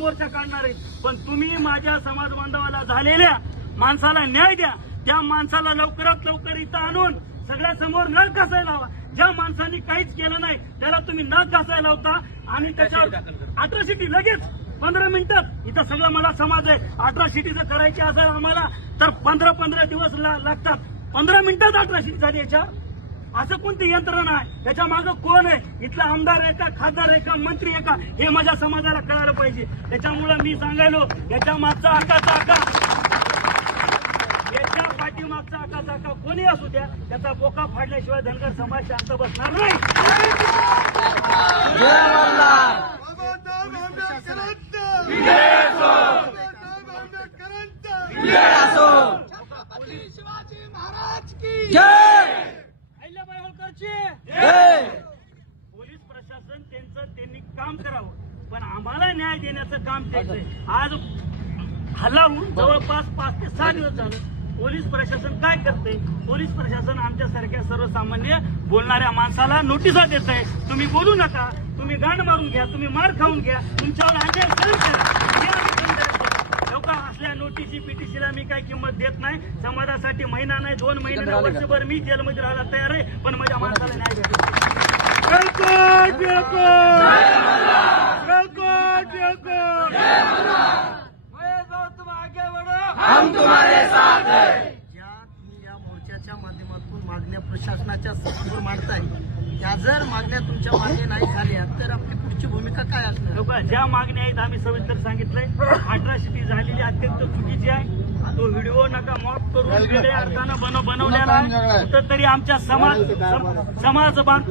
मोर्चा काढणार आहे, पण तुम्ही माझ्या समाज बांधवाला झालेल्या माणसाला न्याय द्या. त्या माणसाला लवकरात लवकर इथं आणून सगळ्या समोर नख घासायला लावा. ज्या माणसांनी काहीच केलं नाही त्याला तुम्ही नख घासायला लावता आणि त्याच्यावर अट्रॉसिटी लगेच 15 मिनिटात. इथं सगळं मला समाज आहे. अट्रॉसिटीचं करायची असेल आम्हाला तर 15 दिवस लागतात. 15 मिनिटात अट्रॉसिटी झाली. याच्या असं कोणती यंत्रणा आहे? त्याच्या मागं कोण आहे? इथला आमदार आहे का, खासदार आहे का, मंत्री आहे का, हे माझ्या समाजाला कळायला पाहिजे. त्याच्यामुळे मी सांगायलो याच्या मागचा आकाचा आका, याच्या पाठीमागचा आकाचा आका कोणी असू द्या, त्याचा बोका फाडल्याशिवाय धनगर समाज शांत बसणार नाही. शिवाजी महाराज की जय. अहिल्याबाई होळकरची जय. पोलीस प्रशासन त्यांनी काम करावं, पण आम्हाला न्याय देण्याचं काम त्यांचं आहे. आज हल्ला होऊन जवळपास 5 ते 6 दिवस झालं. पोलीस प्रशासन काय करते? पोलीस प्रशासन आमच्यासारख्या सर्वसामान्य बोलणाऱ्या माणसाला नोटिसा देत आहे, तुम्ही बोलू नका, तुम्ही गाण मारून घ्या, तुम्ही मार खाऊन घ्या, तुमच्यावर अन्याय सहन करा. लोक असल्या नोटिसी पीटीसीला मी काही किंमत देत नाही. समाजासाठी महिना नाही, 2 महिने नाही, वर्षभर मी जेलमध्ये राहायला तयार आहे, पण माझ्या माणसाला न्याय भेटतो. हम तुम्हारे साथ हैं. ज्या तुम्ही या मोर्चाच्या माध्यमातून मागण्या प्रशासनाच्या समोर मांडताय, त्या जर मागण्या तुमच्या मान्य नाही झाल्या तर आपली पुढची भूमिका काय असणार? लोक ज्या मागण्या आहेत आम्ही सविस्तर सांगितलंय. अट्रॉसिटी झालेली अत्यंत चुकीची आहे. तो व्हिडिओ नका मॉप करून वेगळ्या अर्थानं बनवलेला आहे. कुठंतरी आमच्या समाज बांध